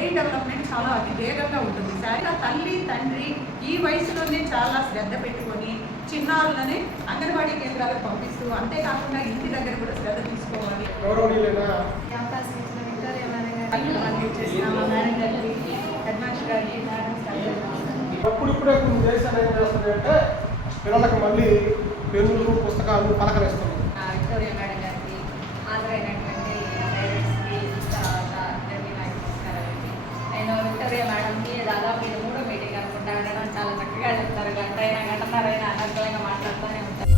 Brain development చాలా అతి వేగంగా ఉంటుంది. సరిగా తల్లి తండ్రి ఈ వయసులోనే చాలా శ్రద్ధ పెట్టుకొని చిన్నారులని అంగన్వాడీ కేంద్రాలకు పంపిస్తూ, అంతేకాకుండా ఇంటి దగ్గర కూడా శ్రద్ధ తీసుకోవాలి. అప్పుడిప్పుడే కొన్ని దేశాలు ఏం చేస్తున్నాయంటే పిల్లలకు మళ్ళీ పెన్నులు పుస్తకాలు పలకరిస్తున్నాయి. విక్టోరియా మేడం గారికి హాజరైనటువంటి పేరెంట్స్కి తర్వాత అందరికీ నాకు నమస్కారాలండి. నేను విక్టోరియా మేడంకి దాదాపు ఇది 3వ మీటింగ్ అనుకుంటా. వినడం చాలా చక్కగా చెప్తారు. గంటన్నరైనా అనర్గళంగా మాట్లాడుతూనే ఉంటారు.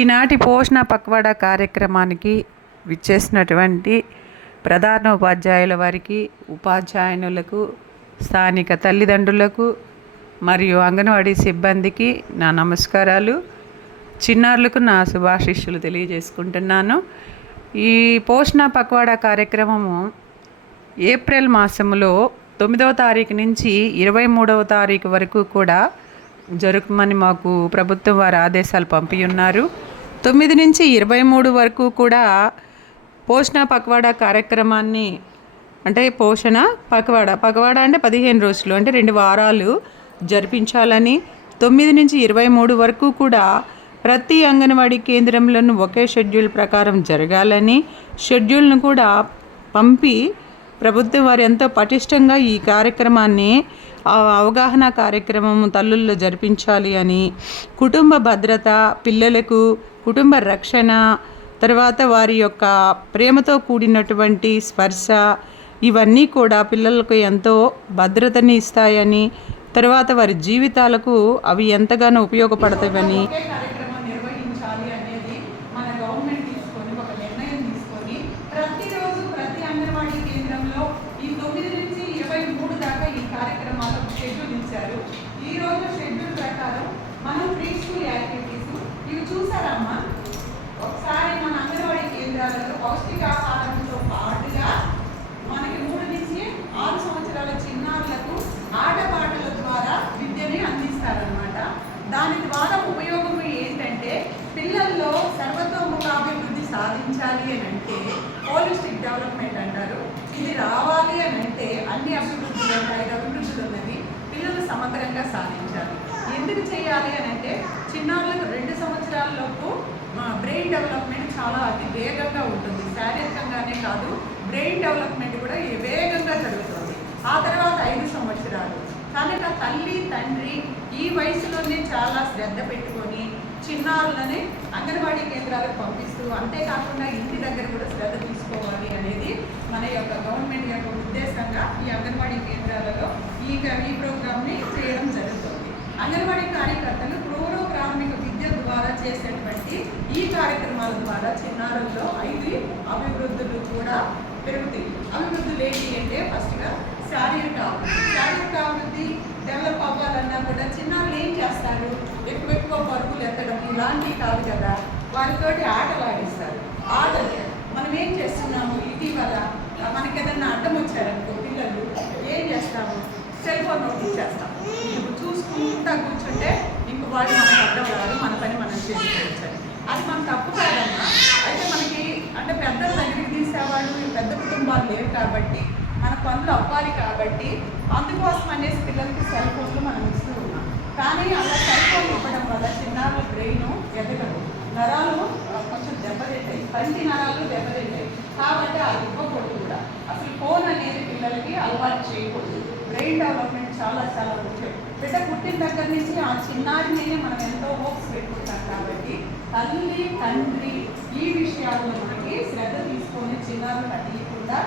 ఈనాటి పోషణ పక్వాడా కార్యక్రమానికి విచ్చేసినటువంటి ప్రధాన ఉపాధ్యాయుల వారికి, ఉపాధ్యాయునులకు, స్థానిక తల్లిదండ్రులకు మరియు అంగన్వాడీ సిబ్బందికి నా నమస్కారాలు. చిన్నారులకు నా శుభాశీస్సులు తెలియజేసుకుంటున్నాను. ఈ పోషణ పక్వాడా కార్యక్రమము ఏప్రిల్ మాసంలో 9వ తారీఖు నుంచి 23వ తారీఖు వరకు కూడా జరుపుమని మాకు ప్రభుత్వం వారి ఆదేశాలు పంపి ఉన్నారు. 9 నుంచి 23 వరకు కూడా పోషణ పక్వాడా కార్యక్రమాన్ని, అంటే పోషణ పక్వాడా అంటే 15 రోజులు, అంటే 2 వారాలు జరిపించాలని, 9 నుంచి 23 వరకు కూడా ప్రతి అంగన్వాడీ కేంద్రంలోనూ ఒకే షెడ్యూల్ ప్రకారం జరగాలని, షెడ్యూల్ను కూడా పంపి ప్రభుత్వం వారు ఎంతో పటిష్టంగా ఈ కార్యక్రమాన్ని అవగాహన కార్యక్రమం తల్లుల్లో జరిపించాలి అని, కుటుంబ భద్రత, పిల్లలకు కుటుంబ రక్షణ, తర్వాత వారి యొక్క ప్రేమతో కూడినటువంటి స్పర్శ, ఇవన్నీ కూడా పిల్లలకు ఎంతో భద్రతని ఇస్తాయని, తర్వాత వారి జీవితాలకు అవి ఎంతగానో ఉపయోగపడతాయని కార్యక్రమం నిర్వహించాలి అనేది మన గవర్నమెంట్ తీసుకొని ఒక నిర్ణయం తీసుకొని ప్రతిరోజు ప్రతి అంగన్వాడీ కేంద్రంలో ఈ 9 నుంచి 23 దాకా ఈ కార్యక్రమాలకు షెడ్యూల్ ఇచ్చారు. ఈ రోజు షెడ్యూల్ ప్రకారం మనం ప్రీ స్కూల్ యాక్టివిటీస్ ఇవి చూసారమ్మా. ఒకసారి మన అంగన్వాడీ కేంద్రాలలో పౌష్టికాహారంతో పాటుగా మనకి 3 నుంచి 6 సంవత్సరాల చిన్నారులకు ఆటపాటల ద్వారా విద్యని అందిస్తారనమాట. దాని ద్వారా ఉపయోగం ఏంటంటే పిల్లల్లో సర్వతోముఖాభివృద్ధి సాధించాలి అని అంటే హోలిస్టిక్ డెవలప్మెంట్ అంటారు. ఇది రావాలి అని అంటే అన్ని అభివృద్ధులు ఉంటాయి. అభివృద్ధులు ఉన్నవి పిల్లలు సమగ్రంగా సాధించాలి. ఎందుకు చేయాలి అని అంటే చిన్నారులకు 2 సంవత్సరాలలోపు బ్రెయిన్ డెవలప్మెంట్ చాలా అతి వేగంగా ఉంటుంది. శారీరకంగానే కాదు, బ్రెయిన్ డెవలప్మెంట్ కూడా వేగంగా జరుగుతుంది. ఆ తర్వాత 5 సంవత్సరాలు కనుక తల్లి తండ్రి ఈ వయసులోనే చాలా శ్రద్ధ పెట్టుకొని చిన్నారులని అంగన్వాడీ కేంద్రాలకు పంపిస్తూ, అంతేకాకుండా ఇంటి దగ్గర కూడా శ్రద్ధ తీసుకోవాలి అనేది మన యొక్క గవర్నమెంట్ యొక్క ఉద్దేశంగా ఈ అంగన్వాడీ కేంద్రాలలో ఈ ప్రోగ్రామ్ని చేయడం జరుగుతుంది. అంగన్వాడీ కార్యకర్తలు పూర్వ ప్రాథమిక విద్య ద్వారా చేసేటువంటి ఈ కార్యక్రమాల ద్వారా చిన్నారుల్లో 5 అభివృద్ధులు కూడా పెరుగుతాయి. అభివృద్ధులు ఏంటి అంటే ఫస్ట్గా శారీరక అభివృద్ధి డెవలప్ అవ్వాలన్నా కూడా చిన్నారులు ఏం చేస్తారు, ఎక్కువ పరుగులు ఎత్తడం ఇలాంటివి కాదు కదా, వారితోటి ఆటలు ఆడిస్తారు. ఆటలు మనం ఏం చేస్తున్నాము, ఇటీవల మనకి ఏదన్నా అడ్డం వచ్చారనుకో పిల్లలు ఏం చేస్తాము, సెల్ ఫోన్ నోటిచ్చేస్తాం. ఇప్పుడు చూసుకుంటా కూర్చుంటే ఇంక వాళ్ళు మనకు అడ్డం రాదు, మన పని మనం చేసుకోవచ్చు. అది మన తప్పు కాదమ్మా. అయితే మనకి అంటే పెద్దల దగ్గరికి తీసేవాళ్ళు పెద్ద కుటుంబాలు లేవు కాబట్టి మన పనులు అవ్వాలి కాబట్టి అందుకోసం అనేసి పిల్లలకి సెల్ ఫోన్లు మనం ఇస్తూ ఉన్నాం. కానీ అలా సెల్ ఫోన్ ఇవ్వడం వల్ల చిన్నారుల బ్రెయిన్ ఎదగదు, నరాలు కొంచెం దెబ్బతింటాయి, కంటి నరాలు దెబ్బతింటాయి. కాబట్టి అది ఇవ్వకూడదు కూడా. అసలు ఫోన్ అనేది పిల్లలకి అలవాటు చేయకూడదు. బ్రెయిన్ డెవలప్మెంట్ చాలా చాలా ముఖ్యం. బిడ్డ పుట్టిన దగ్గర నుంచి ఆ చిన్నారిని మనం ఎంతో హోప్స్ పెట్టుకుంటాం కాబట్టి తల్లి తండ్రి ఈ విషయాల్లో మనకి శ్రద్ధ తీసుకొని చిన్నారులు అడిగకుండా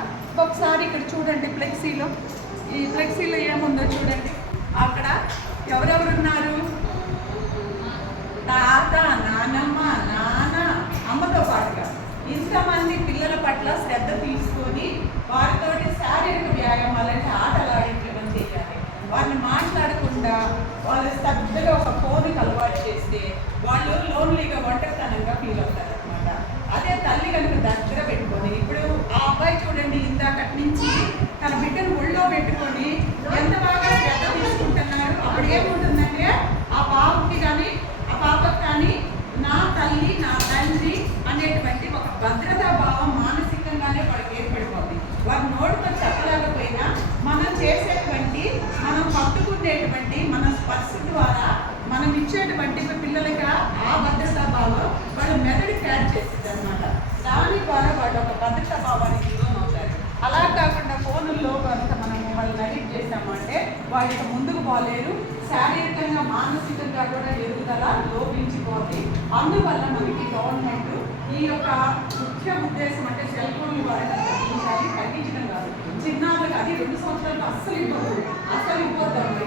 ఒకసారి ఇక్కడ చూడండి, ఈ ఫ్లెక్సీలో ఏముందో చూడండి. అక్కడ ఎవరెవరు ఉన్నారు, తాత, నానమ్మ, నాన్న, అమ్మతో పాటుగా ఇంతమంది పిల్లల పట్ల శ్రద్ధ తీసుకొని వారితోటి శారీరక వ్యాయామాలంటే ఆటలు ఆడించడం చేయాలి. వారిని మాట్లాడకుండా వాళ్ళు శ్రద్ధగా ఒక ఫోన్కి అలవాటు చేస్తే వాళ్ళు లోన్లీగా ఒంటరితనంగా ఫీల్ అవుతారు అనమాట. అదే తల్లి కనుక దగ్గర పెట్టుకొని, ఇప్పుడు ఆ అబ్బాయి చూడండి ఇందాకటి నుంచి తన బిడ్డను ఒళ్ళో పెట్టుకొని ఎంత బాగా శ్రద్ధ తీసుకుంటున్నారు. అప్పుడు ఏముంటుందంటే ఆ బాబుకి కానీ ఆ పాపకి కానీ నా తల్లి నా తండ్రి ఉండేటువంటి మన స్పర్శ ద్వారా మనం ఇచ్చేటువంటి పిల్లలకి ఆ భద్రతా భావం వాళ్ళు మెదడు క్యాచ్ చేస్తుంది అనమాట. దాని ద్వారా వాళ్ళు ఒక భద్రతా భావానికి లోనవుతారు. అలా కాకుండా ఫోనుల్లో కనుక మనం వాళ్ళని అడిక్ట్ చేసామంటే వాళ్ళకి ముందుకు పోలేరు, శారీరకంగా మానసికంగా కూడా ఎదుగుదల లోపించిపోతుంది. అందువల్ల మనకి గవర్నమెంట్ ఈ యొక్క ముఖ్య ఉద్దేశం అంటే సెల్ ఫోన్లు వాడటం తగ్గించడం కాదు. చిన్నారులకు అది 2 సంవత్సరాలు అస్సలు ఇవ్వద్దు.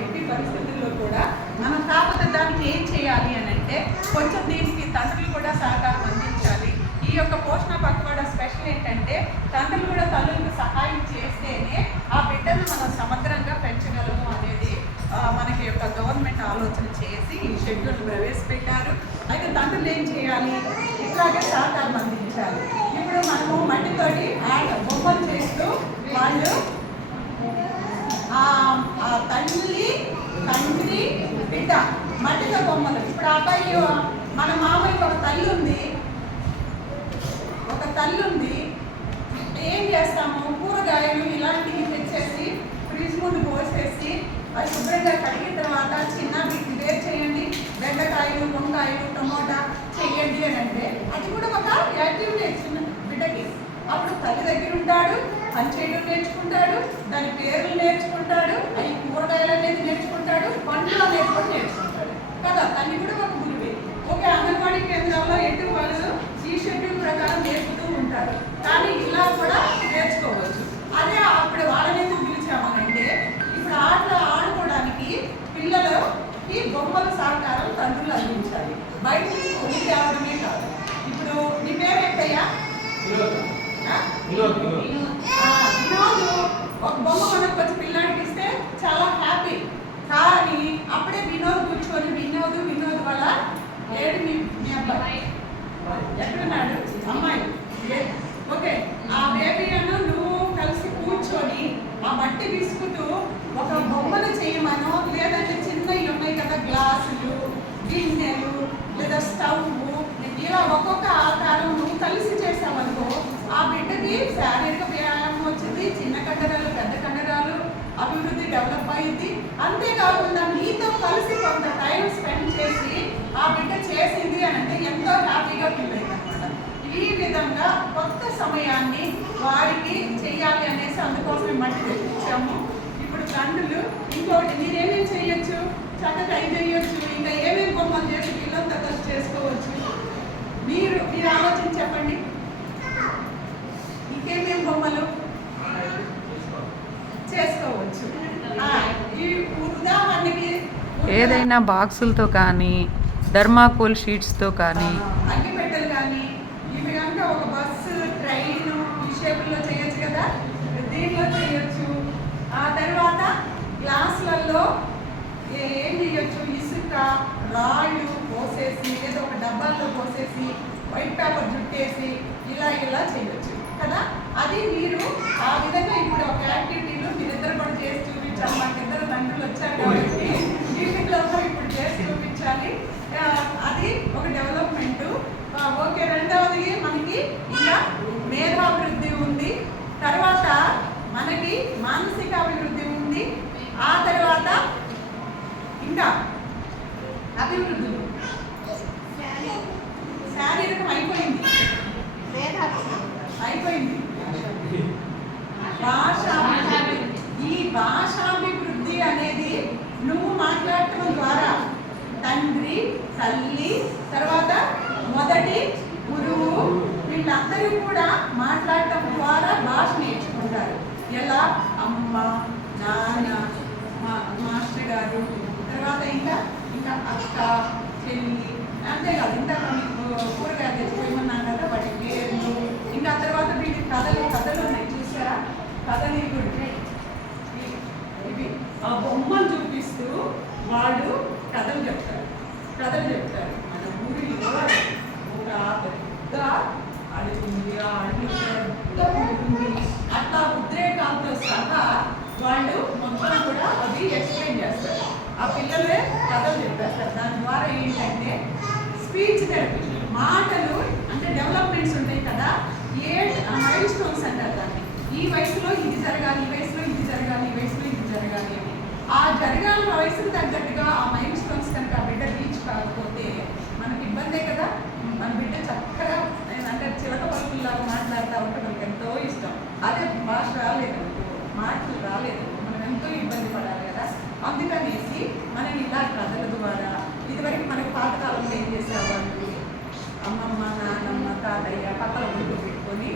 ఎట్టి పరిస్థితుల్లో కూడా మనం కాకపోతే దానికి ఏం చేయాలి అని అంటే కొంచెం దీనికి తండ్రులు కూడా సహకారం అందించాలి. ఈ యొక్క పోషణ పక్వాడా స్పెషల్ ఏంటంటే తండ్రులు కూడా తల్లులకు సహాయం చేస్తేనే ఆ బిడ్డను మనం సమగ్రంగా పెంచగలము అనేది మనకి యొక్క గవర్నమెంట్ ఆలోచన చేసి ఈ షెడ్యూల్ ప్రవేశపెట్టారు. అయితే తండ్రులు ఏం చేయాలి, ఇట్లాగే సహకారం అందించాలి. ఇప్పుడు మనము మట్టితోటి బొమ్మలు చేస్తూ వాళ్ళు తండ్రి బిడ్డ మట్టితో బొమ్మలు. ఇప్పుడు ఆ అబ్బాయి మన మామయ్యకి ఒక తల్లి ఉంది. ఏం చేస్తాము, కూరగాయలు ఇలాంటివి తెచ్చేసి ఫ్రిడ్జ్ ముందు పోసేసి అది శుభ్రంగా కడిగిన తర్వాత చిన్న వీటిని వేరు చేయండి, బెండకాయలు, వంకాయలు, టమోటా చేయండి అని అంటే అది కూడా ఒక యాక్టివిటీ చిన్న బిడ్డకి. అప్పుడు తల్లి దగ్గర ఉంటాడు, పని చేయడం నేర్చుకుంటాడు, దాని పేర్లు నేర్చుకుంటాడు, అవి కూరగాయలు అనేది నేర్చుకుంటాడు, పండ్లు అనేది కూడా నేర్చుకుంటాడు కదా. తల్లి కూడా ఒక గురువే. ఓకే, అంగన్వాడీ కేంద్రాల్లో ఎటు వాళ్ళు ఈ షెడ్యూల్ ప్రకారం నేర్పుతూ ఉంటారు, కానీ ఇలా కూడా నేర్చుకోవచ్చు. అదే అప్పుడు వాళ్ళని పిలిచామనంటే ఇప్పుడు ఆటలు ఆడుకోవడానికి పిల్లలకి బొమ్మల సహకారం తండ్రులు అందించాలి. బయట నుంచి కొని తేవడమే కాదు. ఇప్పుడు నీ పేరేంటయ్యా? వినోద్. ఒక బొమ్మ మనకు వచ్చి పిల్లాడికి ఇస్తే చాలా హ్యాపీ. కానీ అప్పుడే వినోద్ కూర్చొని వినోద్ వల్ల ఏడు మీ అబ్బాయి ఎక్కడున్నాడు? అమ్మాయి. ఓకే, ఆ బేబీ అను నువ్వు కలిసి కూర్చొని ఆ మట్టి విసుకుతూ ఒక బొమ్మను చేయమనో, లేదంటే చిన్నవి ఉన్నాయి కదా గ్లాసులు, గిన్నెలు లేదా స్టవ్, ఇలా ఒక్కొక్క ఆకారం నువ్వు కలిసి చేసావనుకో ఆ బిడ్డకి శారీరక వ్యాయామం వచ్చింది, చిన్న కండరాలు పెద్ద కండరాలు అభివృద్ధి డెవలప్ అయింది. అంతేకాకుండా నీతో కలిసి కొంత టైం స్పెండ్ చేసి ఆ బిడ్డ చేసింది అని అంటే ఎంతో హ్యాపీగా ఫీల్ అయింది అనమాట. ఈ విధంగా కొత్త సమయాన్ని వారికి చెయ్యాలి అనేసి అందుకోసమే మట్టి తెప్పించాము. ఇప్పుడు తండ్రులు ఇంకోటి మీరేమేమి చేయొచ్చు, చక్కగా అయి చేయొచ్చు, ఇంకా ఏమేమి బొమ్మలు చేసి పిల్లలతో కలిసి చేసుకోవచ్చు. మీరు ఆలోచన చెప్పండి, ఇంకేమేమి బొమ్మలు చేసుకోవచ్చు. ఈ ఉదాహరణకి ఏదైనా బాక్సులతో కానీ థర్మాకోల్ షీట్స్తో కానీ అగ్గిపెట్టెలు కానీ ఇవి కనుక ఒక బస్సు, ట్రైన్ ఈ షేపుల్లో చేయొచ్చు కదా, దీనిలో చేయొచ్చు. ఆ తర్వాత గ్లాసులలో ఏం చేయొచ్చు, ఇసుక రాళ్ళు పోసేసి లేదా ఒక డబ్బాల్లో పోసేసి వైట్ పేపర్ జుట్టేసి ఇలా చేయొచ్చు కదా. అది మీరు ఆ విధంగా ఇప్పుడు ఒక యాక్టివిటీలో మీరిద్దరు కూడా చేసి చూపించాలి. మాకిద్దరు తండ్రులు వచ్చారు కాబట్టి వీటిలో ఇప్పుడు చేసి చూపించాలి. అది ఒక డెవలప్మెంట్. ఓకే, రెండవది మనకి ఇంకా మేధాభివృద్ధి ఉంది, తర్వాత మనకి మానసిక అభివృద్ధి ఉంది, ఆ తర్వాత ఇంకా అభివృద్ధులు శారీరకం అయిపోయింది. ఈ భాషాభివృద్ధి అనేది నువ్వు మాట్లాడటం ద్వారా తండ్రి, తల్లి, తర్వాత మొదటి గురువు వీళ్ళందరూ కూడా మాట్లాడటం ద్వారా భాష నేర్చుకుంటారు. ఎలా అమ్మ, నాన్న, మాస్టర్ గారు, తర్వాత ఇంకా అక్క, చెల్లి, అంతేకాదు ఇంకా కూరగాయలు తెచ్చిపోయమన్నాను కదా వాటి పేర్లు, ఇంకా తర్వాత వీటి కథలు ఉన్నాయి చూసారా, కథలు ఇవి ఆ బొమ్మలు చూపిస్తూ వాళ్ళు కథలు చెప్తారు. మన ఊరిలో ఒక పెద్ద అడవి ఉంది, ఆ అడవి పెద్ద ఉంది, అట్లా ఉద్రేకాలతో సహా వాళ్ళు మొత్తం కూడా అవి ఎక్స్ప్లెయిన్ చేస్తారు. ఆ పిల్లలే కథలు చెప్పేస్తారు. దాని ద్వారా ఏంటంటే స్పీచ్ థెరపీ, మాటలు అంటే డెవలప్మెంట్స్ ఉంటాయి కదా, మైల్ స్టోన్స్ అంటారు దాన్ని. ఈ వయసులో ఇది జరగాలి, ఈ వయసులో ఇది జరగాలి, ఈ వయసులో ఇది జరగాలి అని ఆ జరగాల వయసుకు తగ్గట్టుగా ఆ మైల్ స్టోన్స్ కనుక ఆ బిడ్డ రీచ్ కాకపోతే మనకి ఇబ్బందే కదా. మన బిడ్డ చక్కగా అంటే చిలక పలుకుల్లాగా మాట్లాడుతూ ఉంటే మనకి ఎంతో ఇష్టం. అదే భాష రాలేదు, మాటలు రాలేదు, మనం ఎంతో ఇబ్బంది పడాలి కదా. అందుకనేసి మనం ఇలా కథల ద్వారా ఇదివరకు మనకి పాతకాలంలో ఏం చేసేవాళ్ళు, అమ్మమ్మ నాన్నమ్మ తాతయ్య పక్కల ముందు పెట్టుకొని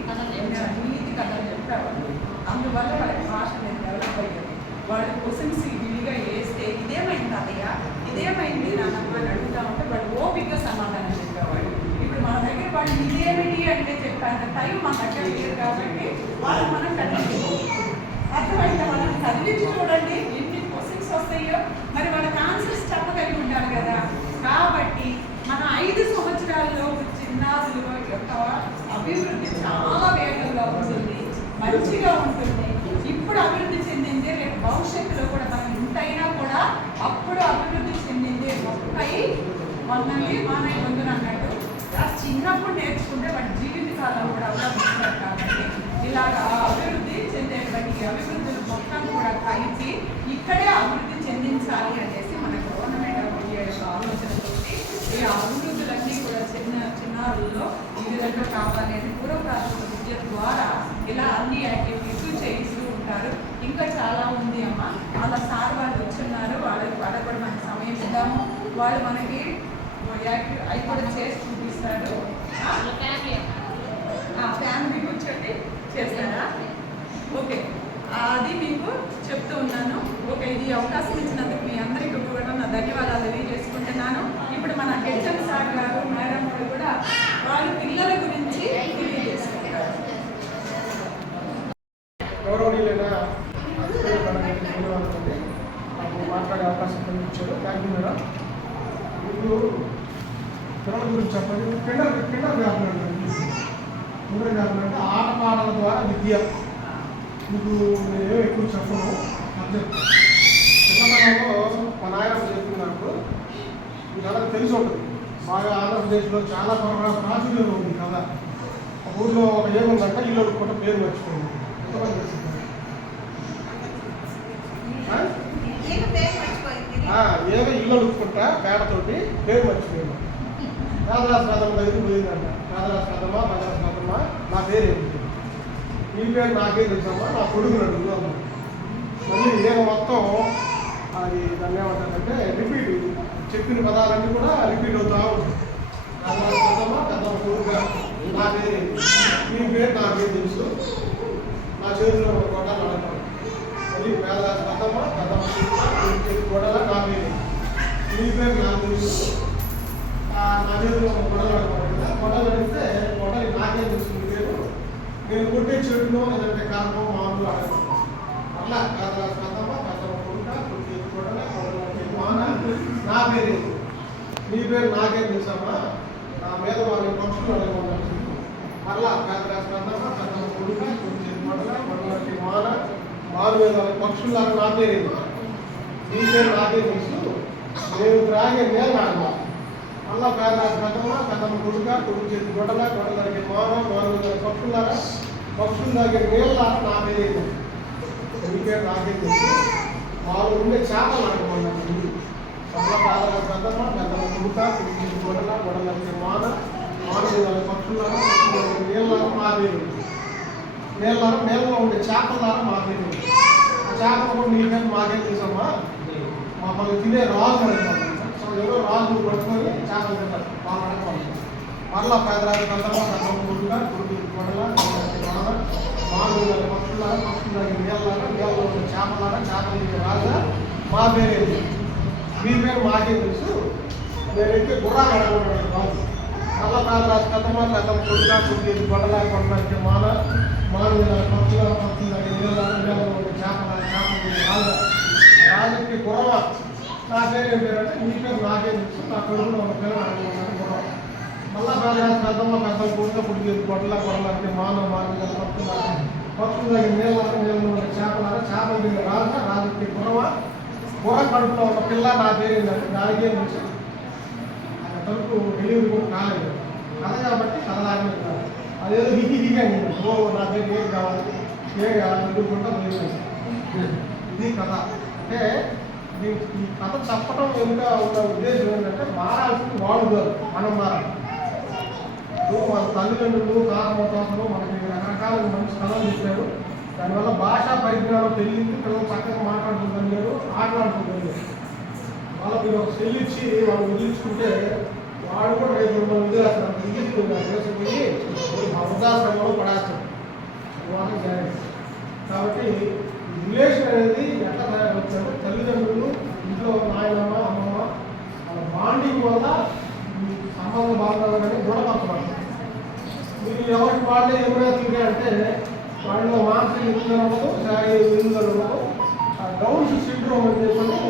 నీతి కథలు చెప్పేవాళ్ళు. అందువల్ల వాళ్ళకి భాష అనేది డెవలప్ అయ్యేది. వాళ్ళు క్వశ్చన్స్ విడిగా వేస్తే ఇదేమైంది తాతయ్య, ఇదేమైంది నాన్నమ్మ అని అడుగుతూ ఉంటే వాళ్ళు ఓపికగా సమాధానం చెప్పేవాళ్ళు. ఇప్పుడు మన దగ్గర వాళ్ళు ఇదేమిటి అంటే చెప్పాక టైం మన దగ్గర లేదు కాబట్టి వాళ్ళు మనం కట్టించుకోవచ్చు. అర్థమైందా? మనం చదివించి చూడండి ఎన్ని క్వశ్చన్స్ వస్తాయో. మరి వాళ్ళకి ఆన్సర్స్ చెప్పగలిగి ఉండాలి కదా. కాబట్టి మన 5 సంవత్సరాల్లో చిన్నారుల యొక్క అభివృద్ధి చాలా వేగంగా ఉంటుంది, మంచిగా ఉంటుంది. ఇప్పుడు అభివృద్ధి చెందిందే రేపు భవిష్యత్తులో కూడా మనం ఇంతైనా కూడా అప్పుడు అభివృద్ధి చెందిందే ఒక్కై మనల్ని మానయ్య బంధువులు అన్నట్టు చిన్నప్పుడు నేర్చుకుంటే వాటి జీవితకాలం కూడా అవలంబిస్తారు. కాబట్టి ఇలాగా అభివృద్ధి చెందేటువంటి అభివృద్ధులు మొత్తం కూడా కలిసి ఇక్కడే అభివృద్ధి చెందించాలి అనేసి మన గవర్నమెంట్ ఆఫ్ ఇండియా యొక్క ఆలోచనతో ఈ అభివృద్ధులన్నీ కూడా చిన్నారుల్లో ఈ విధంగా కావాలని పూర్వ ప్రాథమిక విద్య ద్వారా ఇలా అన్ని యాక్టివిటీస్ చేయిస్తూ ఉంటారు. ఇంకా చాలా ఉంది అమ్మ. అలా సార్ వాళ్ళు వచ్చున్నారు, వాళ్ళకి కూడా మనకి సమయం ఇద్దాము. వాళ్ళు మనకి అవి కూడా చేసి చూపిస్తారు. ఫ్యామిలీ కూర్చోండి చేస్తారా? ఓకే, అది మీకు చెప్తూ ఉన్నాను. ఓకే, ఇది అవకాశం ఇచ్చినందుకు మీ అందరికీ కూడా నా ధన్యవాదాలు తెలియజేసుకుంటున్నాను. ఇప్పుడు మన హెచ్ఎం సార్ గారు మేడం గారు కూడా వాళ్ళు పిల్లల గురించి తెలియజేసుకుంటారు. గౌరవనీయులైన నాకు మాట్లాడే అవకాశం కల్పించారు. Thank you madam. ఇప్పుడు పిల్లల గురించి చెప్పండి. కిండర్ గార్డెన్ అంటే ఆటపాటల ద్వారా విద్య. మీకు నేను ఎక్కువ చెప్పను, సబ్జెక్ట్ చిన్నతనంలో మా నాయనమ్మ చెప్పింది నాకు. మీకు అందరికి తెలిసి ఉంటుంది. బాగా ఆంధ్రప్రదేశ్లో చాలా ప్రాచుర్యం ఉంది కదా. ఒక ఊళ్ళో ఒక ఏముందంటే ఇల్లు కూడా పేరు మర్చిపోయింది. ఎంతమంది తెలిసింది? ఏదో ఇల్లు అడుక్కుంటా పేడతోటి పేరు మర్చిపోయింది. పేదరాశి పెద్దమ్మ దగ్గరికి పోయిందంట. పేదరాశి పెద్దమ్మ నా పేరు ఏంటి? ఈ పేరు నాకే తెలుసమ్మా, నా కొడుకు అడుగు అమ్మ. మళ్ళీ నేను మొత్తం అది దాన్ని ఏమంటారంటే రిపీట్, చెప్పిన పదాలన్నీ కూడా రిపీట్ అవుతా ఉంటుంది. పేదరాశి పెద్దమ్మ కొడుకుగా నా పేరు ఏంటి? మీ పేరు నాకే తెలుసు, నా చేతిలో గొడవలు అడగడం. మళ్ళీ పేదరాశి పెద్దమ్మ గొడవల నా పేరు, మీ పేరు నాకు తెలుసు, నా చేతిలో గొడవలు అడగడం. గొడవలు అడిగితే గొడవలు నాకే తెలుసు మీ పేరు, నేను కొట్టే చెట్టులో లేదంటే కారణం మామూలు అడగడం. అలా పేదరాశి పెద్దమ్మ కొడుక గొడవల నా పేరు, మీ పేరు నాకే తెలుసమ్మా, నా మీద వాళ్ళ పక్షులు అడగమన్నారు. మరలా పేదరాశి పెద్దమ్మ కొడుక గొడవలకి మారు మీద వాళ్ళ పక్షులాగా నా పేరు, మీ పేరు నాకే తెలుసు, నేను త్రాగే నేల ఆడమా. మళ్ళా పేదరాశి పెద్దమ్మ కొడుక చేతి గొడవలకి మారు మీద పక్షులాగా పక్షుల దగ్గర నీళ్ళలాగా నా పేరు, మీ పేరు నాకే తెలుసు, వాళ్ళు ఉండే చేపలు ఆడమన్నారు. మళ్ళా పేదరాశి పెద్దమ్మ కొడుక చేతి గొడవలకి మారు మీద పక్షులాగా నీళ్ళలాగా నా పేరు, నీళ్ళలో ఉండే చేపలారా మా పేరు. ఆ చేపలు కూడా మీ పేరు మాకే తెలుసమ్మా, మమ్మల్ని తినే రాజు అడుగుతాం. సో ఎవరో రాజు పట్టుకొని చేపలు తింటారు, వాళ్ళు అడగవాలి. మరలా పేదరాజు పెద్దమ్మ కొడుకుగా గొడవల పక్షులారా నీళ్ళలో ఉండే చేపలు తినే రాజా మా పేరేంటి, మీ పేరు మాకే తెలుసు, నేనైతే గుర్రాలు అడగమన్నాడు రాజు. మళ్ళా పేదరాజు పెద్దమ్మ కొడుకుగా గొడవలకి మానవుల పక్షుల నీళ్ళలో ఉండే చేపలు రాజుకి గుర్రవ నా పేరు ఏం పేరు అంటే మీ పేరు నాకే తెలుసు, నా కొడుకులో ఉన్న పిల్లలు అడగమన్నాడు గుర్రం. మళ్ళా పేదరాజు పెద్దమ్మ కొడుకు గొడవలకి మానవుల పక్షుల నీళ్ళలో ఉండే చేపలు తినే రాజుకి గుర్ర కడుపులో ఉన్న పిల్ల నా పేరు ఏంటంటే దానికే తెలుసు. తరపు డెలివరీ కూడా కాలేదు కథ కాబట్టి కథలాగే కాదు. అదేదో దిగాను ఓ నా పేరు ఏం కావాలి ఎందుకుంటా ఇది కథ. అంటే దీనికి ఈ కథ చెప్పడం వెనుక ఉన్న ఉద్దేశం ఏంటంటే మారాల్సింది వాళ్ళు కాదు, మనం మారాలి. ఇప్పుడు మన తల్లిదండ్రులు తాతలు మనకి రకరకాల మంచి కథలు చెప్పారు. దానివల్ల భాషా పరిజ్ఞానం పెరిగింది, పిల్లలు చక్కగా మాట్లాడుతుందన్నారు, ఆటలాడుతుందండి. వాళ్ళకి మీరు ఒక చెల్లిచ్చి వాళ్ళు వదిలించుకుంటే వాడు కూడా రేపు మిమ్మల్ని వదిలేస్తారు. వదిలేసిపోయి ఆ వృద్ధాశ్రమంలో పడేస్తారు. వాళ్ళకి గ్యారెంటీ. కాబట్టి రిలేషన్ అనేది ఎట్లా తయారవుతుందంటే తల్లిదండ్రులు, ఇంట్లో నాయనమ్మ అమ్మమ్మ వాళ్ళ బాండింగ్ వల్ల సంబంధ బాంధాలు అనేది దృఢపరచబడతాయి. మీరు ఎవరికి వాళ్ళే ఏమైనా తిరిగి అంటే వాళ్ళలో మానసిక ఎదుగుదల ఉండదు, శారీరక ఎదుగుదల ఉండదు. డౌన్స్ సిండ్రోమ్ అని చెప్పని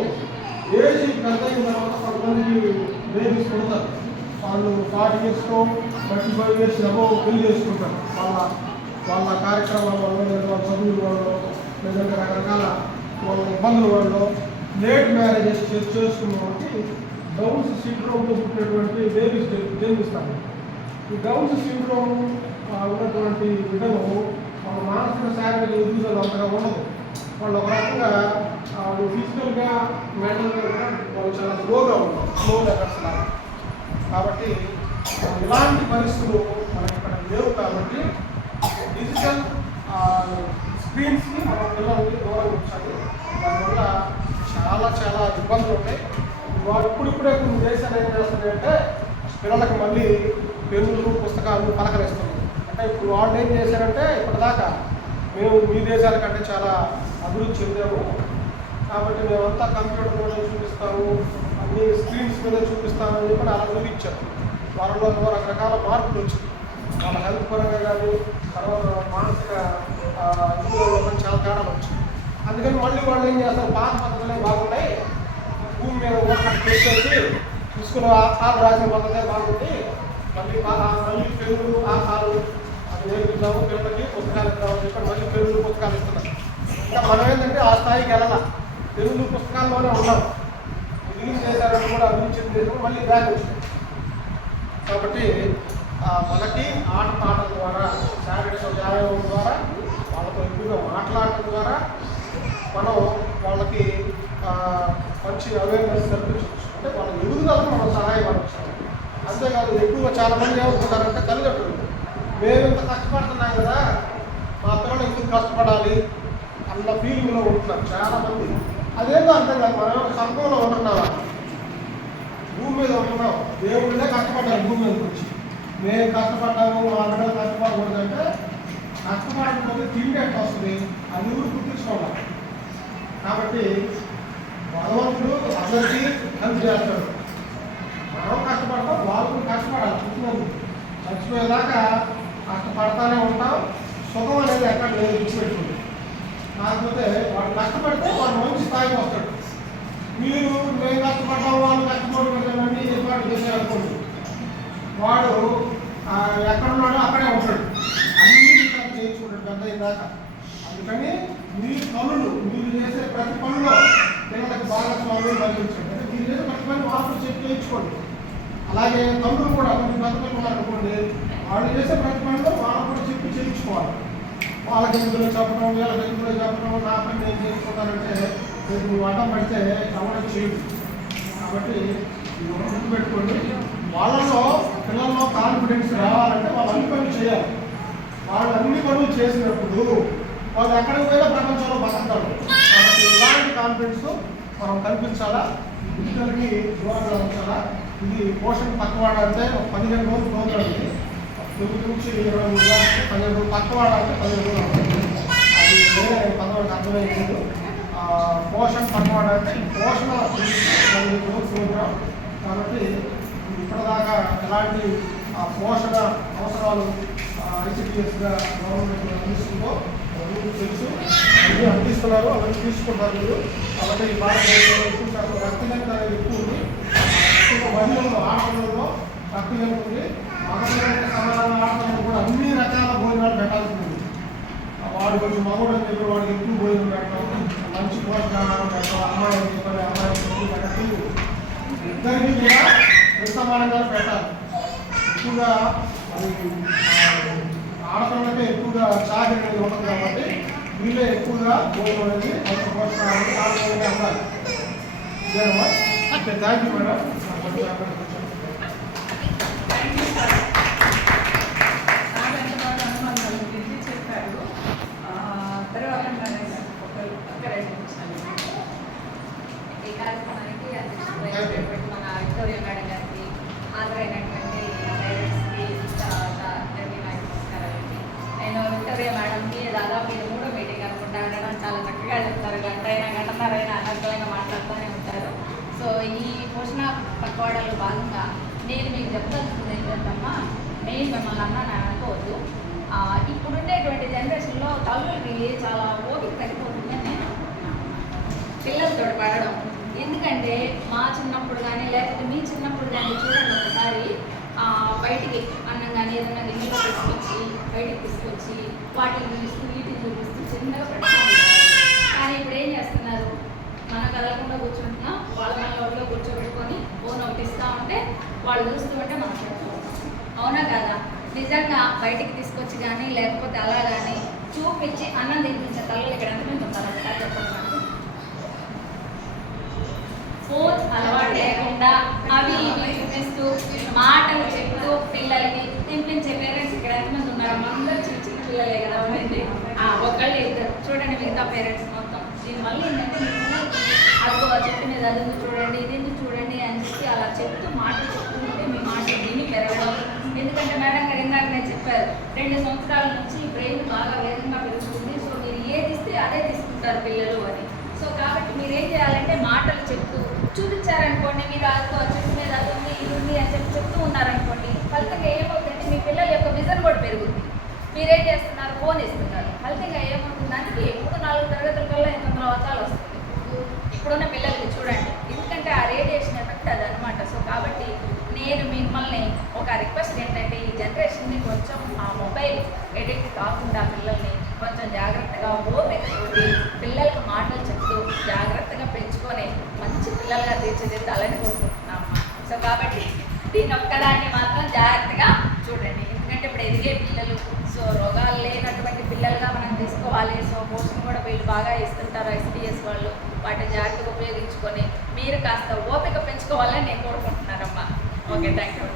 ఏజ్ పెద్ద అయిన తర్వాత కొంతమందికి బేబీస్ పుడతారు. వాళ్ళు 40 yearsలో 35 years అబౌవ్ పెళ్లి చేసుకుంటారు. వాళ్ళ కార్యక్రమాల వల్ల లేదా వాళ్ళ చదువుల వల్ల లేదంటే రకరకాల వాళ్ళ ఇబ్బందుల వల్ల లేట్ మ్యారేజెస్ చేసుకున్న వాళ్ళకి డౌన్స్ సిండ్రోమ్తో పుట్టినటువంటి బేబీస్ జన్మిస్తారు. ఈ డౌన్స్ సిండ్రోమ్ ఉన్నటువంటి బిడ్డలు వాళ్ళ మానసిక శారీరక ఎదుగుదల అంతగా ఉండదు. వాళ్ళు ఒక రకంగా ఫిజికల్గా మెంటల్గా కూడా వాళ్ళు చాలా స్లోగా ఉంటారు, స్లో లెవెల్స్ లాగా. కాబట్టి ఇలాంటి పరిస్థితులు మనకి ఇక్కడ లేవు. కాబట్టి డిజిటల్ స్క్రీన్స్కి మనం పిల్లల్ని దూరం ఉంచాలి. దానివల్ల చాలా ఇబ్బందులు ఉంటాయి. వాళ్ళు ఇప్పుడిప్పుడే కొన్ని దేశాలు ఏం చేస్తున్నాయంటే పిల్లలకి మళ్ళీ పెన్నులు పుస్తకాలు పలకరిస్తున్నారు. అంటే ఇప్పుడు వాళ్ళు ఏం చేశారంటే ఇప్పటిదాకా మేము మీ దేశాల కంటే చాలా అభివృద్ధి చెందాము కాబట్టి మేమంతా కంప్యూటర్ మీద చూపిస్తాము, అన్ని స్క్రీన్స్ మీద చూపిస్తామని చెప్పి అలా చూపించారు. వాళ్ళలో రకరకాల మార్పులు వచ్చింది. వాళ్ళ హెల్త్ పరంగా కానీ తర్వాత మానసిక ఇందులో చాలా తేడాలు వచ్చింది. అందుకని మళ్ళీ వాళ్ళు ఏం చేస్తారు, పాత పద్ధతులే బాగున్నాయి, భూమి మీద ఓటు చేసేసి తీసుకుని ఆరు రాసిన పద్ధతే బాగుంది, మళ్ళీ పెరుగులు ఆహాలు అది నేర్పిద్దాము, పిల్లలకి పుస్తకాలు ఇద్దామని చెప్పి మళ్ళీ పెరుగులు పుస్తకాలు ఇస్తున్నారు. ఇంకా మనం ఏంటంటే ఆ స్థాయికి వెళ్ళాల, తెలుగు పుస్తకాల్లోనే ఉన్నాం. ఇంగ్లీష్ చేశారని కూడా అభివృద్ధి చెందేది మళ్ళీ బ్యాక్ వచ్చింది. కాబట్టి మనకి ఆటల ద్వారా శారీరక వ్యాయామం ద్వారా వాళ్ళతో ఎక్కువగా మాట్లాడటం ద్వారా మనం వాళ్ళకి మంచి అవేర్నెస్ కల్పించవచ్చు. అంటే వాళ్ళ ఎదుగుదలకు మనం సహాయపడవచ్చు. అంతేకాదు ఎక్కువగా చాలామంది ఏమనుకుంటారంటే తల్లిదండ్రులు మేము ఇంత కష్టపడుతున్నాం కదా మా పిల్లలు ఎందుకు కష్టపడాలి అన్న ఫీలింగ్లో ఉంటున్నారు చాలామంది. అదేందో అర్థం కాదు, మనం స్వర్గంలో ఉంటున్నావా, భూమి మీద ఉంటున్నాం, దేవుళ్ళే కష్టపడ్డారు భూమి మీద వచ్చి. మేము కష్టపడ్డాము మా బిడ్డలు కష్టపడకూడదు అంటే కష్టపడకపోతే తిండి ఎట్లా వస్తుంది అది కూడా గుర్తించుకోవాలి. కాబట్టి భగవంతుడు అందరికీ హెల్ప్ చేస్తాడు. మనం కష్టపడతాం, వాళ్ళు కూడా కష్టపడాలి. పుట్టినందుకు చచ్చిపోయేదాకా కష్టపడతానే ఉంటాం. సుఖం అనేది ఎక్కడ లేదు, గుర్తుపెట్టుకుంది. కాకపోతే వాడు కష్టపడితే వాడు మంచి స్థాయికి వస్తాడు. మీరు మేము కష్టపడ్డాము వాళ్ళు కష్టపడుకుంటామని ఏర్పాటు చేసేయాలనుకోండి, వాడు ఎక్కడున్నాడో అక్కడే ఉంటాడు, అన్నీ చేయించుకుంటాడు పెద్ద అయ్యేదాకా. అందుకని మీ పనులు మీరు చేసే ప్రతి పనిలో పిల్లలకి భాగస్వామ్యం కలిగించండి. అంటే మీరు చేసే ప్రతి పని మార్పులు చేయించుకోండి. అలాగే తమ్ముడు కూడా కొంచెం పెద్ద పిల్లలు అనుకోండి, వాళ్ళు చేసే ప్రతి పనిలో వాళ్ళు కూడా చెప్పి చేయించుకోవాలి. వాళ్ళకి ఎందులో చెప్పడం, వీళ్ళకి ఎందులో చెప్పడం, నా పని నేను చేసుకుంటానంటే రేపు నువ్వు అడ్డం పడితే ఎవరికి చేయదు. కాబట్టి గుర్తుపెట్టుకోండి, వాళ్ళలో పిల్లల్లో కాన్ఫిడెన్స్ రావాలంటే వాళ్ళు అన్ని పనులు చేయాలి. వాళ్ళు అన్ని పనులు చేసినప్పుడు వాళ్ళు ఎక్కడికి పోయినా ప్రపంచంలో బతుకుతారు. కాబట్టి ఇలాంటి కాన్ఫిడెన్స్ మనం కల్పించాలా, పిల్లలకి దూరంగా ఉంచాలా. ఇది పోషణ పక్కవాడ అంటే 15 రోజులు ప్రోగ్రాం. ఇది 9 నుంచి 23 రోజులు 15 రోజులు పక్కవాడ అంటే 15 రోజులు అవుతుంది. అది వేరే 14 అర్థమైంది. పోషణ పక్కవాడ అంటే పోషణ 15 రోజులు ప్రోగ్రాం. కాబట్టి ఇప్పటిదాకా ఎలాంటి పోషణ అవసరాలు ఐసిడిఎస్గా గవర్నమెంట్ అందిస్తుందో మీకు తెలుసు, అన్నీ అందిస్తున్నారు, అవన్నీ తీసుకుంటారు మీరు. కాబట్టి ఈ భారతదేశంలో ఎక్కువ శాతం రక్తహీనత అనేది ఎక్కువ ఉంది. ఎక్కువ మహిళల్లో ఆడపిల్లల్లో రక్తహీనత ఉంది. మగపిల్లలకి సమానంగా ఆడపిల్లలు కూడా అన్ని రకాల భోజనాలు పెట్టాల్సి ఉంది. వాడు కొంచెం మగవాడు అని చెప్పి వాడికి ఎక్కువ భోజనం పెట్టడం, మంచి పోషకాహారం పెట్టడం, అమ్మాయి అని చెప్పి అమ్మాయి ఎక్కువ పెట్టడం, ఇద్దరికి కూడా సమానంగా పెట్టాలి. ఎక్కువగా అది ఆడపిల్లలకే ఎక్కువగా చార్జ్ అనేది ఉంటుంది కాబట్టి వీళ్ళే ఎక్కువగా భోజనం అనేది మంచి పోషకాహారం ఆడపిల్లలకే అమ్మాలి. ఇదేనమ్మా okay thank you madam. Thank you sir. Sir ఎంత బాగా అనుమానాల గురించి చెప్పారు. తర్వాత ఒక 2 నిమిషాలు. ఈ కార్యక్రమానికి అధ్యక్షులైనటువంటి మన విక్టోరియా మేడం గారికి, హాజరైనటువంటి పేరెంట్స్కి, తర్వాత అందరికీ నా నమస్కారాలండి. నేను విక్టోరియా మేడంకి దాదాపు ఇది 3వ మీటింగ్ అనుకుంటా. మేడం చాలా చక్కగా చెప్తారు, గంటన్నరైనా అనర్గళంగా మాట్లాడుతూనే ఉంటారు. సో ఈ పోషణ పక్వాడలో భాగంగా నేను మీకు చెప్పదలుచుకుంది ఏంటంటమ్మా, మెయిన్ మిమ్మల్ని అన్నా నేను అనుకోవద్దు. ఇప్పుడుండేటువంటి జనరేషన్లో తల్లులకి చాలా ఓపిక తగ్గిపోతుందని నేను అనుకుంటున్నాను పిల్లలతో పడడం. ఎందుకంటే మా చిన్నప్పుడు కానీ లేకపోతే మీ చిన్నప్పుడు కానీ చూడండి ఒకసారి బయటికి అన్నం కానీ ఏదైనా గిన్నెలో తీసుకొచ్చి బయటికి తీసుకొచ్చి వాటిని చూపిస్తూ వీటిని చూపిస్తూ చిన్నగా పెట్టుకుంటారు. కానీ ఇప్పుడు ఏం చేస్తున్నారు, మనం కదలకుండా కూర్చుంటున్నాం, వాళ్ళ మన ఒడిలో కూర్చోబెట్టుకొని ఫోన్ ఒకటి ఇస్తూ ఉంటే వాళ్ళు చూస్తూ ఉంటే మనం పెట్టుకుంటాం. అవునా కదా? నిజంగా బయటికి తీసుకొచ్చి కానీ లేకపోతే అలా కానీ చూపించి అన్నం తినిపించే తల్లులు ఇక్కడ ఎంతమంది ఉంటారు ఒకసారి చెప్పండి నాకు. ఫోన్ అలవాటు లేకుండా అవి ఇవి చూపిస్తూ మాటలు చెప్తూ పిల్లలకి తినిపించే పేరెంట్స్ ఇక్కడ ఎంతమంది ఉన్నారు? అందరూ చిన్న చిన్న పిల్లలే కదా ఉండండి. ఒకళ్ళు ఇద్దరు చూడండి, మిగతా పేరెంట్స్ మొత్తం. దీనివల్ల ఏంటంటే మీ పిల్లలకి అదిగో చెట్టు మీద అది చూడండి, ఇది చూడండి అని చెప్పి అలా చెప్తూ మాటలు చెప్తుంటే మీ మాట విని పెరగడం. ఎందుకంటే మేడం గారు ఇందాక నేను చెప్పారు, 2 సంవత్సరాల నుంచి బ్రెయిన్ బాగా వేగంగా పెరుగుతుంది. సో మీరు ఏది ఇస్తే అదే తీసుకుంటారు పిల్లలు అని. సో కాబట్టి మీరు ఏం చేయాలంటే మాటలు చెప్తూ చూపించారనుకోండి, మీరు అదిగో చెట్టు మీద అది ఉంది ఇది ఉంది అని చెప్పి చెప్తూ ఉన్నారనుకోండి, ఫలితంగా ఏమవుతుందంటే మీ పిల్లల యొక్క విజన్ కూడా పెరుగుతుంది. మీరేం చేస్తున్నారు, ఫోన్ ఇస్తున్నారు. ఫలితంగా ఏమవుతుందంటే ఎప్పుడు 4 తరగతుల కల్లా ఎంత అవతాలు వస్తుంది ఇప్పుడున్న పిల్లలకి చూడండి. ఎందుకంటే ఆ రేడియేషన్ ఎఫెక్ట్ అది అనమాట. సో కాబట్టి నేను మిమ్మల్ని ఒక రిక్వెస్ట్ ఏంటంటే ఈ జనరేషన్ని కొంచెం ఆ మొబైల్ ఎడిక్ట్ కాకుండా పిల్లల్ని కొంచెం జాగ్రత్తగా ఓపిక తోటి పిల్లలకు మాటలు చెప్తూ జాగ్రత్తగా పెంచుకొని మంచి పిల్లలుగా తీర్చిదిద్దాలని కోరుకుంటున్నామమ్మా. సో కాబట్టి దీని ఒక్కదాన్ని మాత్రం జాగ్రత్తగా చూడండి. ఎందుకంటే ఇప్పుడు ఎదిగే పిల్లలు, సో రోగాలు లేనటువంటి పిల్లలుగా మనం తీసుకోవాలి. సో పోషణ కూడా వీళ్ళు బాగా ఇస్తుంటారు ఎస్పీఎస్ వాళ్ళు. వాటిని జాగ్రత్తగా ఉపయోగించుకొని మీరు కాస్త ఓపిక పెంచుకోవాలని నేను కోరుకుంటున్నానమ్మా. Okay, thank you.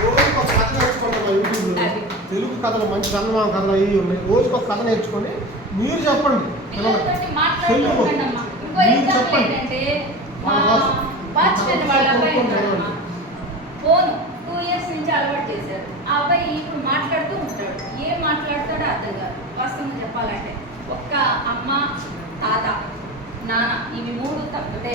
రోజుకు ఒక కథ నేర్చుకుంటాం యూట్యూబ్లో. తెలుగు కథలు మంచి చందమామ కథలు అవి ఉన్నాయి. రోజుకు ఒక కథ నేర్చుకొని మీరు చెప్పండి పిల్లలతోటి మాట్లాడుతూ ఉండండమ్మా. ఇంకో ఎగ్జాంపుల్ ఏంటంటే వాచ్మెన్ వాళ్ళ అబ్బాయి ఉంటాడమ్మా, ఫోన్ 2 ఇయర్స్ నుంచి అలవాటు చేశారు. ఆ అబ్బాయి ఇప్పుడు మాట్లాడుతూ ఉంటాడు. ఏం మాట్లాడతాడో అర్థం కాదు. వాస్తవంగా చెప్పాలంటే ఒక్క అమ్మ, తాత, నాన్న ఇవి 3 తప్పితే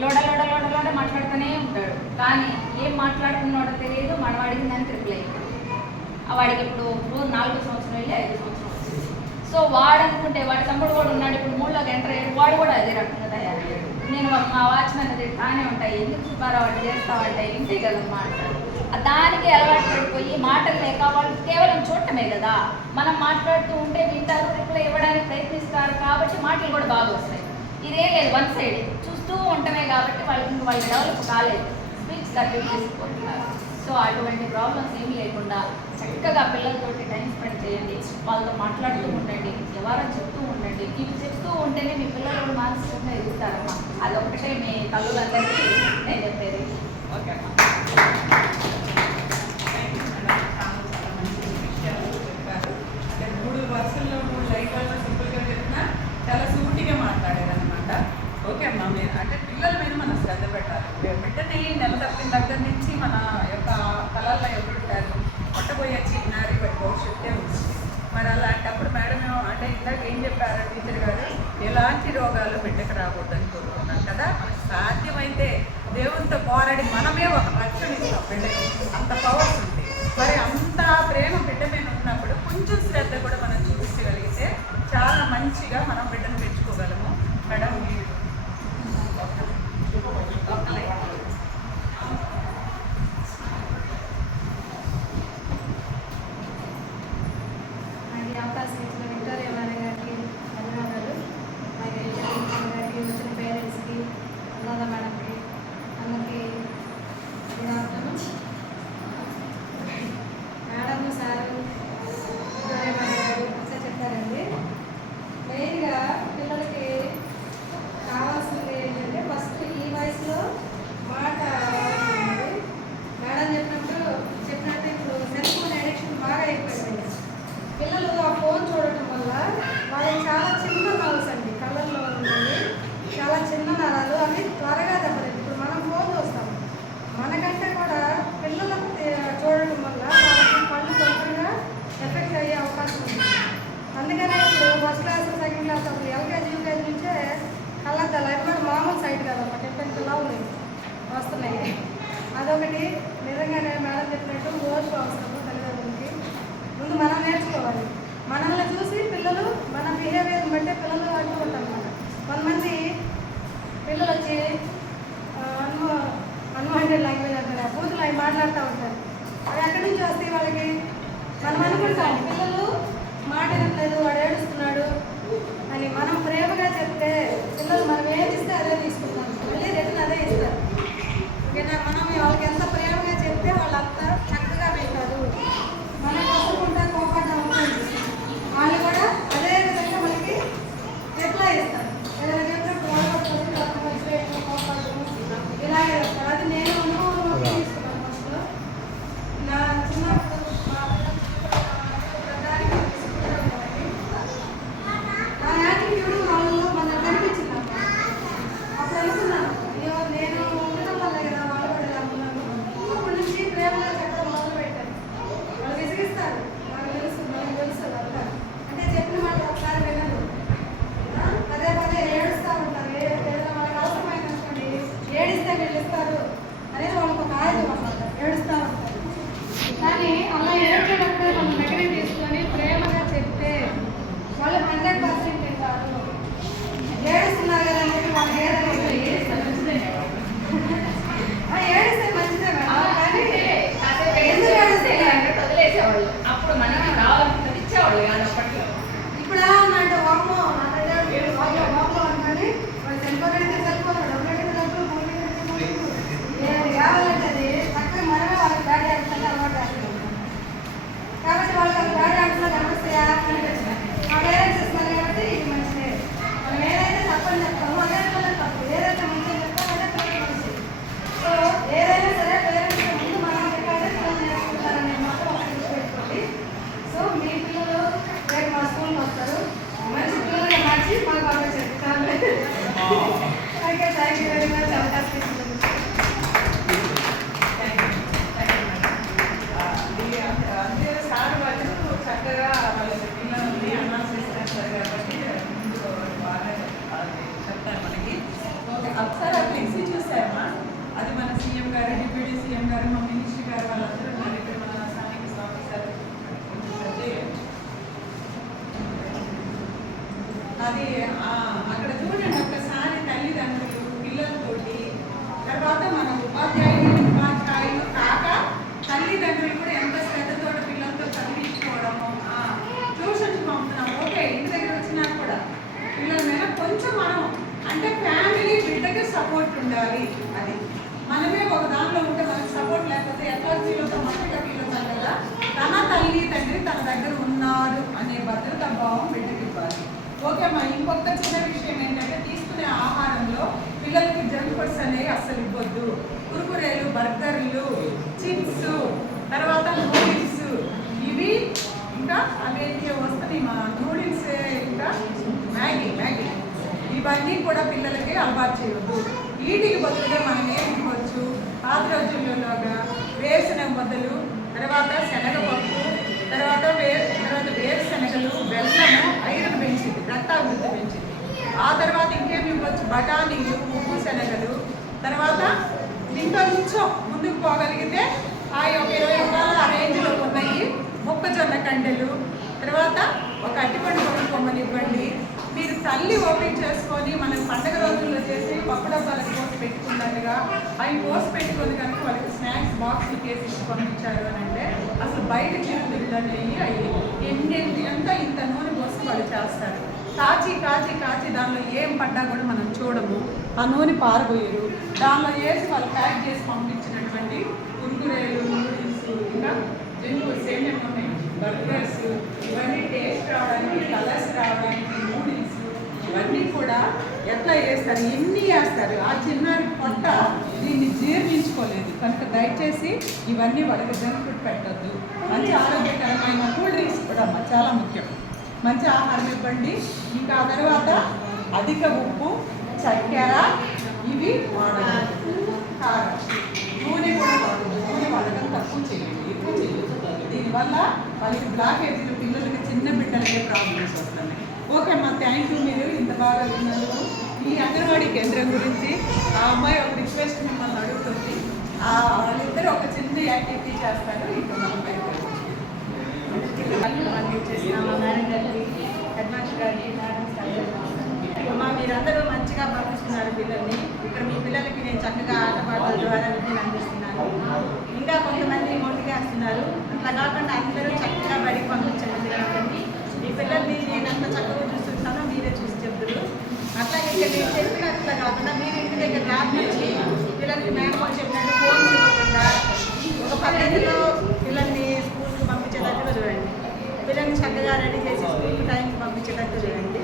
లోడ లోడ లోడ లోడ మాట్లాడుతూనే ఉంటాడు. కానీ ఏం మాట్లాడుతున్నాడో తెలియదు. మనం అడిగిందని రిప్లై ఇవ్వడు. వాడికి ఇప్పుడు 4వ సంవత్సరం వెళ్ళి 5వ సంవత్సరం వచ్చింది. సో వాడు అనుకుంటే వాడి తమ్ముడు కూడా ఉన్నాడు, ఇప్పుడు 3లోకి ఎంటర్ అయ్యాడు. వాడు కూడా అదే రకంగా తయారయ్యాడు. నేను మా వాచ్మెన్ అది తానే ఉంటాయి, ఎందుకు సుబ్బారావు వాడు చేస్తావంటే ఇంతే కదమ్మా అంటారు. దానికి అలవాటు పడిపోయి మాటలు లేక వాళ్ళు కేవలం చూడటమే కదా. మనం మాట్లాడుతూ ఉంటే వింటారు, రిప్లై ఇవ్వడానికి ప్రయత్నిస్తారు. కాబట్టి మాటలు కూడా బాగా వస్తాయి. ఇదేం లేదు, 1 సైడ్ చూస్తూ ఉండటమే. కాబట్టి వాళ్ళు డెవలప్ కాలేదు, స్పీచ్ సర్టిఫికేట్ తీసుకుంటున్నారు. సో అటువంటి ప్రాబ్లమ్స్ ఏమీ లేకుండా చక్కగా పిల్లలతోటి టైం స్పెండ్ చేయండి. వాళ్ళతో మాట్లాడుతూ ఉండండి, ఎవరని చెప్తూ ఉండండి. ఇవి చెప్తూ ఉంటేనే మీ పిల్లలు కూడా మానసికంగా ఎదుగుతారమ్మా. అదొకటే మీ తల్లులందరికీ నేను చెప్పేది. ఓకే అమ్మా. అంటే 3 వరుసల్లో 3 లైన్లలో సింపుల్గా చెప్పినా చాలా సూటిగా మాట్లాడారనమాట. ఓకే అమ్మా, మీరు అంటే పిల్లల మీద మనం శ్రద్ధ పెట్టాలి. బిడ్డని నెల తప్పిన దగ్గర నుంచి మన యొక్క కళల్లో ఎవరుంటారు, పుట్టబోయే చిన్నారి భవిష్యత్తే ఉంటుంది. మరి అలాంటప్పుడు మేడం అంటే ఇందాక ఏం చెప్పారు టీచర్ గారు, ఎలాంటి రోగాలు బిడ్డకు రాకూడదని కోరుకున్నాం కదా. సాధ్యమైతే దేవునితో పోరాడి మనమే ఒక రక్షణ ఇస్తాం బిడ్డకి. అంత పవర్స్ ఉంది. మరి అంత ప్రేమ బిడ్డ మీద ఉన్నప్పుడు కొంచెం శ్రద్ధ కూడా మనం చూపించగలిగితే చాలా మంచిగా మనం బిడ్డను పెంచుకోగలము. మేడం అవకాశం ఇచ్చిన విక్టోరియా మేడం గారికి ధన్యవాదాలు. అలాగే గారికి, వచ్చిన పేరెంట్స్కి, అన్నద మేడంకి, అందరికీ good afternoon. Madam, sir, Victoria madam గారు ఒకసారి చెప్పారండి. మెయిన్గా అవకాశం ఉంది. అందుకనే ఇప్పుడు ఫస్ట్ క్లాస్ సెకండ్ క్లాస్ అప్పుడు ఎల్కేజీ యూకేజీ నుంచే కళ్ళద్దాలు అవి కూడా మామూలు సైట్ కదన్నమాట ఎంత లావులు వస్తున్నాయి. అదొకటి నిజంగానే మేడం చెప్పినట్టు ఓర్పు అవసరం తల్లిదండ్రులకి. ముందు మనం నేర్చుకోవాలి. మనల్ని చూసి పిల్లలు మన బిహేవియర్ని బట్టి పిల్లలు అంటూ ఉంటారు అన్నమాట. కొంతమంది పిల్లలు వచ్చి అన్వాంటెడ్ లాంగ్వేజ్ అంటారు, బూతులు అవి మాట్లాడుతూ ఉంటారు. అవి ఎక్కడి నుంచి వస్తాయి వాళ్ళకి? మనం అనుకుంటాం పిల్లలు మాట వినట్లేదు, వాడు ఏడుస్తున్నాడు అని. మనం ప్రేమగా చెప్తే పిల్లలు మనం ఏది ఇస్తే అదే తీసుకుంటాం, మళ్ళీ రిటర్న్ అదే ఇస్తారు. ఓకేనా? మనం వాళ్ళకి ఎంత ప్రేమగా చెప్తే వాళ్ళంతా చక్కగా వింటారు. మనం కొట్టుకుంటా కోపడ్డా ఉంటుంది, వాళ్ళు కూడా అదే విధంగా మనకి రిప్లై ఇస్తారు. ఏదైనా చెప్పినప్పుడు ఇలాగే చెప్తారు. అది నేను అనుభవంలోకి తీసుకున్నాను. ఫస్ట్ నా చిన్నప్పుడు మా నా యాటిట్యూడ్ వాళ్ళలో మన కనిపించింది. అప్పుడు అనుకున్నాను, అయ్యో నేను ఉండడం వల్ల కదా వాళ్ళు కూడా ఇలా ఉన్నారు. అప్పటి నుంచి ప్రేమగా చెప్పడం మొదలు పెట్టాను. వాళ్ళు విసిగిస్తారు, నాకు తెలుసు అంతా. అంటే చెప్పిన మాట ఒకసారి వినరు, పదే పదే ఏడుస్తూ ఉంటారు. ఏదైనా వాళ్ళకి అవసరమైన అనుకోండి, ఏడిస్తే వీళ్ళు ఇస్తారు అనేది వాళ్ళకి ఒక ఆయుధం అన్నమాట. ఏడుస్తూ ఉంటారు. కానీ అలా ఏడ్చేటప్పుడే మనం దగ్గర తీసుకొని ప్రేమగా చెప్తే వాళ్ళు 100% వింటారు. ఏడుస్తున్నారు కదా అని చెప్పి వాళ్ళు ఏడిస్తే మంచిదే మేడం. కానీ ఎందుకు ఏడుస్తున్నారు? వదిలేసేవాళ్ళు. అప్పుడు మనకి కావాలంటే ఇచ్చేవాళ్ళు కానీ అప్పట్లో. ఇప్పుడు ఎలా ఉందంటే వామ్మో నా దగ్గర వామ్మో అనుకోని వాళ్ళు సెల్ఫోన్ అడిగితే సెల్ఫోన్, డబ్బులు అడిగితే డబ్బులు, ఫోన్ అడిగితే ఫోన్, ఏది కావాలంటే అది చక్కగా మనమే వాళ్ళకి బ్యాడ్ హ్యాబిట్స్ అలవాటు చేస్తాం. కాబట్టి వాళ్ళకి బ్యాడ్ హ్యాబిట్స్లో కనిపిస్తాయా అనిపించింది. మా పేరెంట్స్ ఇస్తున్నారు కాబట్టి ఇది మంచిదే. మనం ఏదైతే తప్పని చెప్తామో అదే పిల్లలు తప్పు, ఏదైతే మంచిగా చెప్తామో అదే పిల్లలు మంచిది. సో ఏదైనా సరే పేరెంట్స్ ముందు మనం చెప్పాలి, పిల్లలు నేర్చుకుంటారనే మాత్రం ఒకటి గుర్తుపెట్టుకోండి. సో మీ పిల్లలు రేపు మా స్కూల్కి వస్తారు, మంచి పిల్లలుగా మార్చి మాకు పంపించండి. Okay, thank you very much. అవకాశం ఇచ్చినందుకు. అంతే సార్ వాళ్ళు చక్కగా వాళ్ళ పిల్లల్ని అన్నాల్సి ఇస్తారు కాబట్టి ముందు బాగా చెప్తారు మనకి. ఒకసారి ఆ ఫ్లెక్సీ చూసారమ్మా, అది మన సీఎం గారు, డిప్యూటీ సీఎం గారు, మా మినిస్టర్ గారు వాళ్ళందరూ ఉన్నారు. ఇక్కడ మన స్థానిక ఆఫీసర్ అది అక్కడ చూడండి ఒక్కసారి తల్లిదండ్రులు పిల్లలతోటి, తర్వాత మన ఉపాధ్యాయులు కాక తల్లిదండ్రులు కూడా ఎంత శ్రద్ధతో పిల్లలతో చదివించుకోవడము. ట్యూషన్స్ పంపుతున్నాం, ఓకే, ఇంటి దగ్గర వచ్చినా కూడా పిల్లల మీద కొంచెం మనం అంటే ఫ్యామిలీ బిడ్డకి సపోర్ట్ ఉండాలి. అది మనమే ఒక దానిలో ఉంటే మనకి సపోర్ట్ లేకపోతే ఎట్లా ఫీల్ అవుతాం, మంచిగా ఫీల్ అవుతాం కదా. తన తల్లి తండ్రి తన దగ్గర ఉన్నారు అనే భద్రతా భావం బిడ్డకి ఇవ్వాలి. ఓకే అమ్మా. ఇంకొక చిన్న విషయం ఏంటంటే తీసుకునే ఆహారంలో పిల్లలకి జంక్ ఫుడ్స్ అనేవి అస్సలు ఇవ్వద్దు. కురుకురేలు, బర్గర్లు, చిప్స్, తర్వాత నూడిల్స్, ఇవి ఇంకా అవేంటి వస్తున్నాయి మా నూడిల్స్, ఇంకా మ్యాగీ ఇవన్నీ కూడా పిల్లలకి అలవాటు చేయవద్దు. వీటికి బదులుగా మనం ఏమి ఇవ్వచ్చు? పాత రోజుల్లోగా వేరుశనగ బదులు, తర్వాత శనగపప్పు, తర్వాత వేరుశనగలు, బెల్లము ఐరన్ పెంచింది, రక్తాభివృద్ధి పెంచింది. ఆ తర్వాత ఇంకేమి ఇవ్వచ్చు? బఠానీలు, ఉప్పు శనగలు, తర్వాత ఇంకా కొంచెం ముందుకు పోగలిగితే ఆ 20 రూపాయలు ఆ రేంజ్లో ఉన్నాయి మొక్కజొన్న కండెలు, తర్వాత ఒక అట్టిపండు కొమ్మని ఇవ్వండి. మీరు తల్లి ఓపెన్ చేసుకొని మనం పండగ రోజుల్లో చేసి పప్పు డబ్బాలకు పోసి పెట్టుకున్నట్టుగా అవి పోసి పెట్టుకొని కనుక వాళ్ళకి స్నాక్స్ బాక్స్ కేసి పంపించారు అని అంటే అసలు బయట చిరుతిళ్ళు అనేవి అయ్యి ఎంత ఇంత నూనె పోసి వాళ్ళు చేస్తారు. కాచి దానిలో ఏం పడ్డా కూడా మనం చూడము, ఆ నూనె పారబోయరు. దానిలో వేసి వాళ్ళు ప్యాక్ చేసి పంపించినటువంటి కురుకురేలు, నూడిల్స్, ఇంకా జంతువులు సేమియా ఉన్నాయి, బర్గర్స్, ఇవన్నీ టేస్ట్ రావడానికి, కలర్స్ రావడానికి, నూడిల్స్ ఇవన్నీ కూడా ఎట్లా వేస్తారు, ఎన్ని వేస్తారు. ఆ చిన్నారి పొట్ట దీన్ని జీర్ణించుకోలేదు కనుక దయచేసి ఇవన్నీ వాళ్ళకి జంక్ ఫుడ్ పెట్టద్దు. మంచి ఆరోగ్యకరమైన కూల్ డ్రింక్స్ కూడా చాలా ముఖ్యం. మంచి ఆహారం ఇవ్వండి. ఇంకా ఆ తర్వాత అధిక ఉప్పు, చక్కెర ఇవి వాడదు. కారం, నూనె కూడా వాడదు. నూనె వాడడం తక్కువ చేయండి, ఎక్కువ చేయదు. దీనివల్ల వాళ్ళకి బ్లాకేజీలు, పిల్లలకి చిన్న ఇవే ప్రాబ్లమ్స్ వస్తున్నాయి. ఓకే అమ్మా, థ్యాంక్ యూ. మీరు ఇంత బాగా విన్నందుకు. ఈ అంగన్వాడీ కేంద్రం గురించి ఆ అమ్మాయి ఒక రిక్వెస్ట్ మిమ్మల్ని అడుగుతుంది. వాళ్ళిద్దరు ఒక చిన్న యాక్టివిటీ చేస్తారు. ఇంకా మనం బయటకు చేసినామా మేడం గారికి, హెడ్ మాస్టర్ గారికి, మేడమ్స్ గారికి. అమ్మా మీరందరూ మంచిగా పంపిస్తున్నారు పిల్లల్ని. ఇక్కడ మీ పిల్లలకి నేను చక్కగా ఆటపాటల ద్వారా విద్యను అందిస్తున్నాను. ఇంకా కొంతమంది మోటివేస్తున్నారు. అట్లా కాకుండా అందరూ చక్కగా బడికి పంపించండి పిల్లలకి. ఈ పిల్లల్ని నేను ఎంత చక్కగా చూస్తుంటానో మీరే చూసి చెప్తారు. అట్లాగే ఇక్కడ నేను చెప్పినట్లా కాకుండా మీరు ఇంటి దగ్గర రాపించి పిల్లలకి మేడం చెప్పినట్టు ఫోన్స్ ఇవ్వకుండా ఒక పద్ధతిలో పిల్లల్ని స్కూల్కి పంపించేటట్టుగా చూడండి. పిల్లల్ని చక్కగా రెడీ చేసి స్కూల్కి టైంకి పంపించేటట్టు చూడండి.